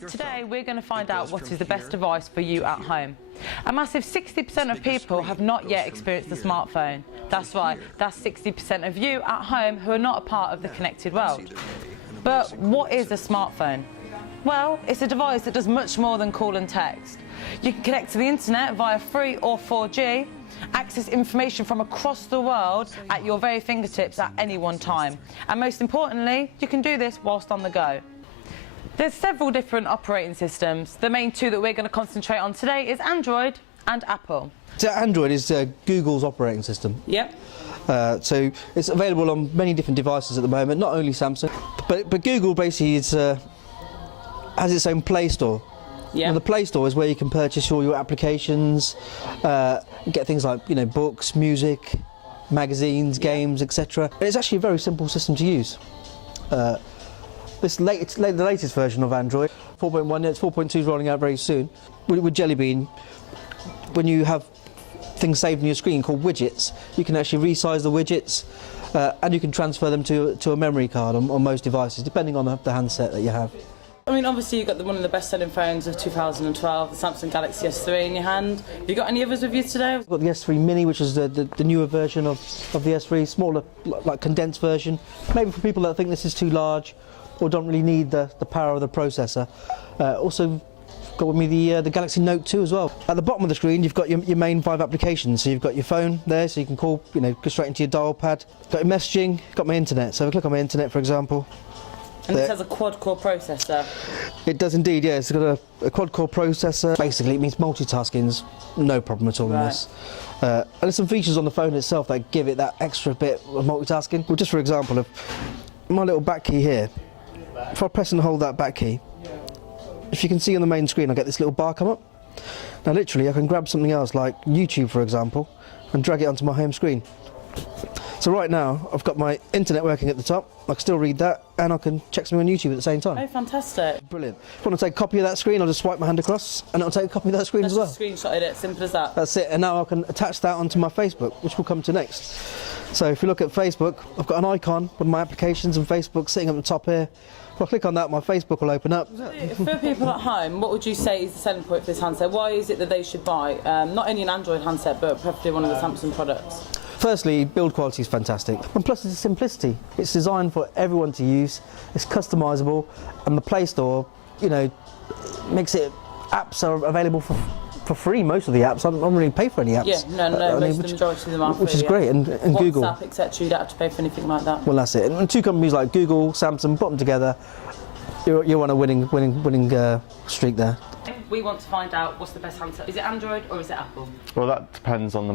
Today we're going to find out what is the best device for you at home. A massive 60% of people have not yet experienced a smartphone. That's right, that's 60% of you at home who are not a part of the connected world. But what is a smartphone? Well, it's a device that does much more than call and text. You can connect to the internet via 3 or 4G, access information from across the world at your very fingertips at any one time. And most importantly, you can do this whilst on the go. There's several different operating systems. The main two that we're going to concentrate on today is Android and Apple. So Android is Google's operating system. Yep. So it's available on many different devices at the moment, not only Samsung, but Google basically has its own Play Store. Yeah. The Play Store is where you can purchase all your applications, get things like books, music, magazines, games, etc. It's actually a very simple system to use. The latest version of Android, 4.1, it's 4.2 is rolling out very soon. With Jelly Bean, when you have things saved on your screen called widgets, you can actually resize the widgets and you can transfer them to a memory card on most devices, depending on the handset that you have. I mean, obviously you've got one of the best-selling phones of 2012, the Samsung Galaxy S3 in your hand. Have you got any others with you today? I've got the S3 Mini, which is the newer version of the S3, smaller, like condensed version. Maybe for people that think this is too large or don't really need the power of the processor. Also got with me the Galaxy Note 2 as well. At the bottom of the screen you've got your main 5 applications. So you've got your phone there, so you can call, go straight into your dial pad. Got your messaging, got my internet. So if I click on my internet, for example. And this has a quad-core processor. It does indeed, yeah. It's got a quad-core processor. Basically, it means multitasking's no problem at all in this. And there's some features on the phone itself that give it that extra bit of multitasking. Well, just for example, of my little back key here, if I press and hold that back key, if you can see on the main screen, I get this little bar come up. Now, literally, I can grab something else, like YouTube, for example, and drag it onto my home screen. So right now, I've got my internet working at the top. I can still read that, and I can check something on YouTube at the same time. Oh, fantastic. Brilliant. If I want to take a copy of that screen, I'll just swipe my hand across, and it'll take a copy of that screen as well. Just screenshotted it, simple as that. That's it, and now I can attach that onto my Facebook, which we'll come to next. So if you look at Facebook, I've got an icon with my applications and Facebook sitting at the top here. If I click on that, my Facebook will open up. For people at home, what would you say is the selling point for this handset? Why is it that they should buy not only an Android handset, but preferably one of the Samsung products? Firstly, build quality is fantastic, and plus it's simplicity. It's designed for everyone to use, it's customisable, and the Play Store, makes it, apps are available for free, most of the apps. I don't really pay for any apps. Yeah, no, the majority of them are free. Which is great, and WhatsApp, Google. WhatsApp, etc., you don't have to pay for anything like that. Well, that's it, and two companies like Google, Samsung, put them together, you're on a winning streak there. We want to find out what's the best handset. Is it Android or is it Apple? Well, that depends on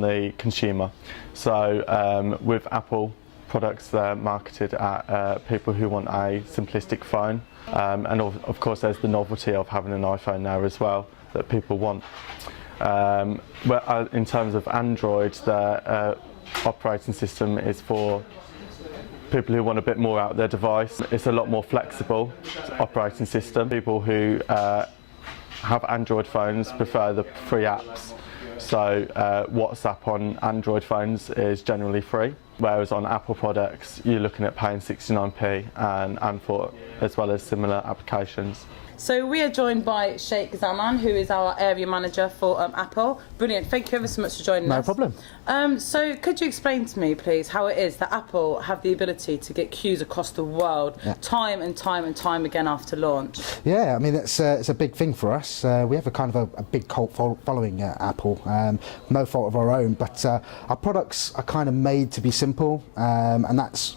the consumer. So with Apple products, they're marketed at people who want a simplistic phone, and of course there's the novelty of having an iPhone now as well that people want. In terms of Android, their operating system is for people who want a bit more out of their device. It's a lot more flexible operating system. People who have Android phones prefer the free apps. So WhatsApp on Android phones is generally free, whereas on Apple products you're looking at paying 69p and for as well as similar applications. So we are joined by Sheikh Zaman, who is our area manager for Apple. Brilliant, thank you ever so much for joining us. No problem. So could you explain to me, please, how it is that Apple have the ability to get queues across the world time and time again after launch? Yeah, I mean, it's a big thing for us. We have a big cult following at Apple, no fault of our own, but our products are kind of made to be simple, and that's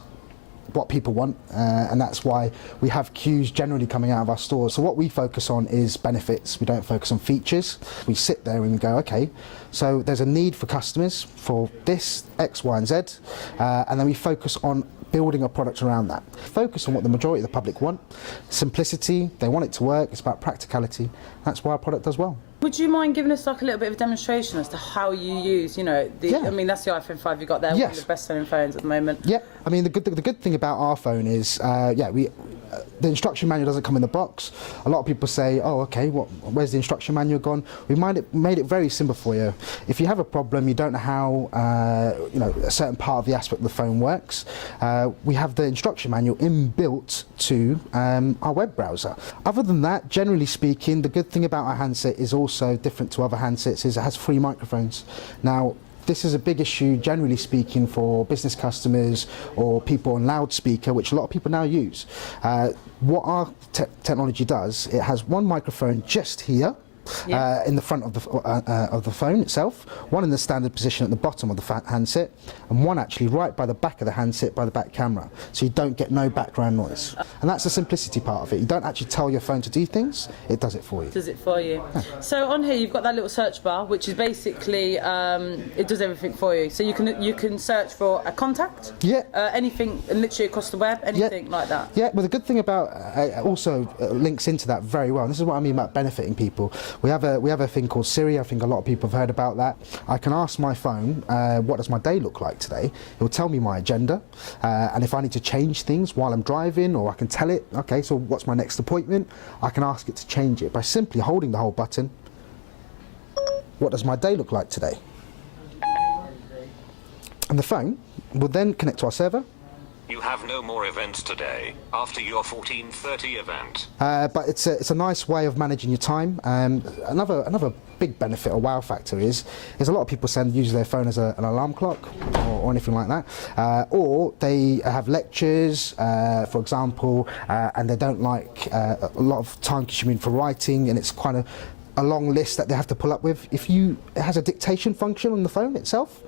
what people want, and that's why we have queues generally coming out of our stores. So what we focus on is benefits. We don't focus on features. We sit there and we go, okay, so there's a need for customers for this X, Y, and Z, and then we focus on building a product around that. Focus on what the majority of the public want. Simplicity, they want it to work, it's about practicality. That's why our product does well. Would you mind giving us like a little bit of a demonstration as to how you use, I mean, that's the iPhone 5 you got there, one of the best-selling phones at the moment. Yeah, I mean, the good thing about our phone is, the instruction manual doesn't come in the box. A lot of people say, oh, okay, where's the instruction manual gone? We made it very simple for you. If you have a problem, you don't know how a certain part of the aspect of the phone works, we have the instruction manual inbuilt to our web browser. Other than that, generally speaking, the good thing about our handset is also different to other handsets is it has 3 microphones. Now, this is a big issue, generally speaking, for business customers or people on loudspeaker, which a lot of people now use. What our technology does, it has 1 microphone just here, in the front of the phone itself, 1 in the standard position at the bottom of the handset, and 1 actually right by the back of the handset by the back camera, so you don't get no background noise. And that's the simplicity part of it. You don't actually tell your phone to do things, it does it for you. Does it for you. Yeah. So on here you've got that little search bar, which is basically it does everything for you. So you can search for a contact, anything, literally across the web, anything like that. Yeah, well, the good thing about also links into that very well. And this is what I mean about benefiting people. We have a thing called Siri. I think a lot of people have heard about that. I can ask my phone, what does my day look like today? It will tell me my agenda, and if I need to change things while I'm driving, or I can tell it, okay, so what's my next appointment? I can ask it to change it by simply holding the whole button. What does my day look like today? And the phone will then connect to our server. You have no more events today after your 14:30 event. But it's a nice way of managing your time. Another big benefit or wow factor is a lot of people use their phone as an alarm clock or anything like that, or they have lectures, for example, and they don't like a lot of time consuming for writing, and it's kind of a long list that they have to pull up with. It has a dictation function on the phone itself,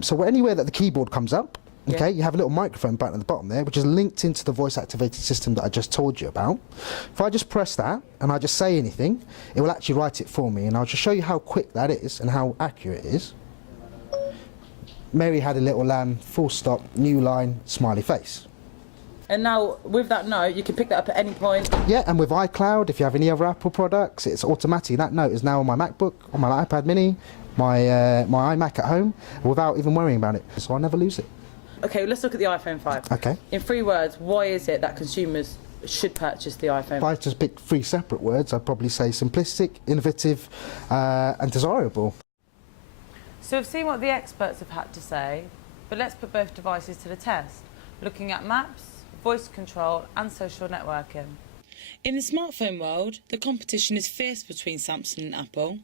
so anywhere that the keyboard comes up, okay, you have a little microphone button at the bottom there, which is linked into the voice-activated system that I just told you about. If I just press that and I just say anything, it will actually write it for me, and I'll just show you how quick that is and how accurate it is. Mary had a little lamb, full stop, new line, smiley face. And now, with that note, you can pick that up at any point. Yeah, and with iCloud, if you have any other Apple products, it's automatic. That note is now on my MacBook, on my iPad mini, my iMac at home, without even worrying about it, so I'll never lose it. Okay, let's look at the iPhone 5. Okay. In 3 words, why is it that consumers should purchase the iPhone? If I just pick 3 separate words, I'd probably say simplistic, innovative, and desirable. So we've seen what the experts have had to say, but let's put both devices to the test, looking at maps, voice control and social networking. In the smartphone world, the competition is fierce between Samsung and Apple.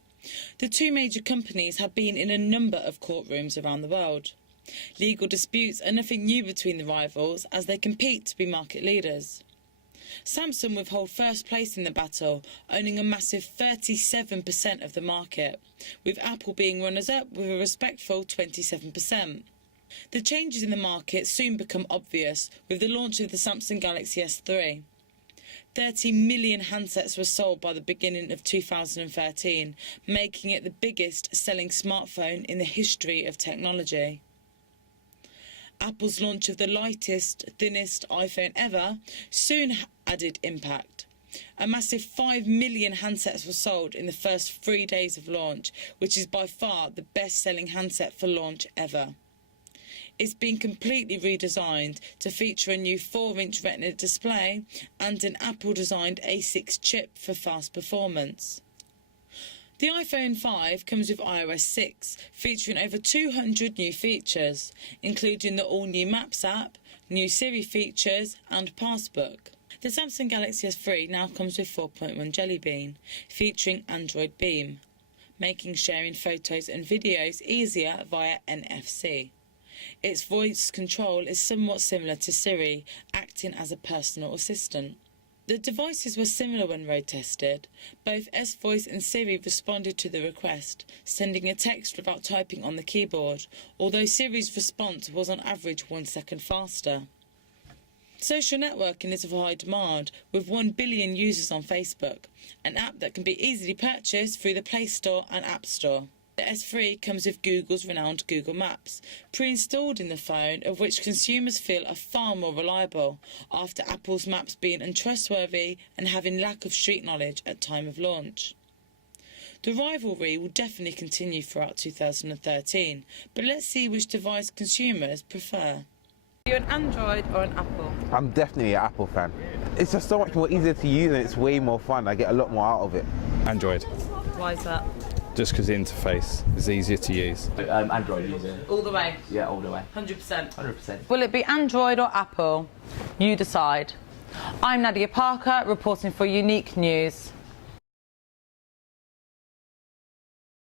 The 2 major companies have been in a number of courtrooms around the world. Legal disputes are nothing new between the rivals as they compete to be market leaders. Samsung will hold first place in the battle, owning a massive 37% of the market, with Apple being runners-up with a respectful 27%. The changes in the market soon become obvious with the launch of the Samsung Galaxy S3. 30 million handsets were sold by the beginning of 2013, making it the biggest selling smartphone in the history of technology. Apple's launch of the lightest, thinnest iPhone ever soon added impact. A massive 5 million handsets were sold in the first 3 days of launch, which is by far the best-selling handset for launch ever. It's been completely redesigned to feature a new 4-inch Retina display and an Apple-designed A6 chip for fast performance. The iPhone 5 comes with iOS 6, featuring over 200 new features, including the all-new Maps app, new Siri features and Passbook. The Samsung Galaxy S3 now comes with 4.1 Jelly Bean, featuring Android Beam, making sharing photos and videos easier via NFC. Its voice control is somewhat similar to Siri, acting as a personal assistant. The devices were similar when road tested. Both S-Voice and Siri responded to the request, sending a text without typing on the keyboard, although Siri's response was on average 1 second faster. Social networking is of high demand, with 1 billion users on Facebook, an app that can be easily purchased through the Play Store and App Store. The S3 comes with Google's renowned Google Maps, pre-installed in the phone, of which consumers feel are far more reliable, after Apple's maps being untrustworthy and having lack of street knowledge at time of launch. The rivalry will definitely continue throughout 2013, but let's see which device consumers prefer. Are you an Android or an Apple? I'm definitely an Apple fan. It's just so much more easier to use and it's way more fun. I get a lot more out of it. Android, Why is that? just because the interface is easier to use. Android user. All the way? Yeah, all the way. 100%. 100%. Will it be Android or Apple? You decide. I'm Nadya Parker, reporting for Unique News.